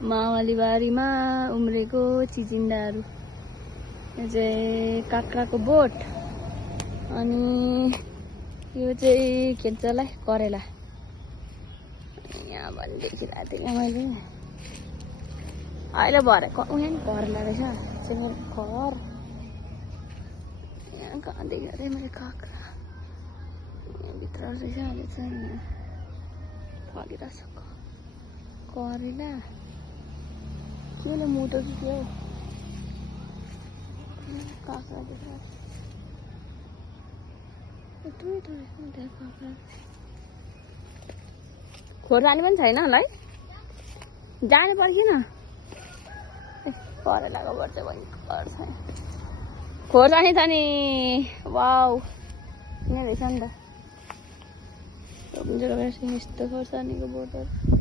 मावली बारीमा उम्रेको चिचिन्डाहरू। यो चाहिँ काँक्राको बोट अनि यो चाहिँ के भन्छ होला करेला। यहाँ पनि देखिरहेको थिएँ मैले अहिले भरे उहाँ नि करेला रहेछ चाहिँ घर। यहाँ कहाँ देखेको थिएँ मैले काँक्रा यहाँभित्र रहेछ अहिले चाहिँ फलिरहेछ करेला के होला मुटो कि के हो काँक्रा देखेर यत्रो यत्रो काँक्रा खोर्सानी पनि छैन होला है जानु पर्दैन करेलाको बोट चाहिँ भयङ्कर छ खोर्सानी छ नि वाउ यहाँ रहेछ नि त यस्तो खोर्सानीको बोटहरू